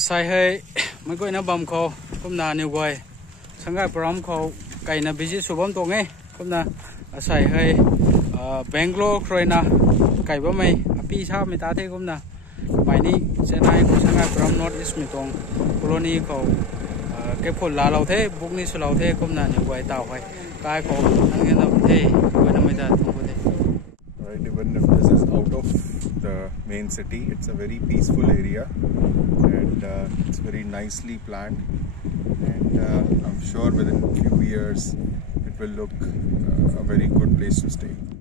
sai hai mai koi na bam khou kum na new goi Sangaipuiram khou kaina visit subam to nge kum na sai hai Banglore kroina kai ba mai api sa mi ta the kum na mai ni Chennai ko Sangaipuiram north east mi tong colony khou kaiphun lalou the buk ni sulau the kum na new goi tao hai kai khou ang na the koi na mai da thong ko the. Right, even if this is out of the main city, it's a very peaceful area and it's very nicely planned, and I'm sure within a few years it will look a very good place to stay.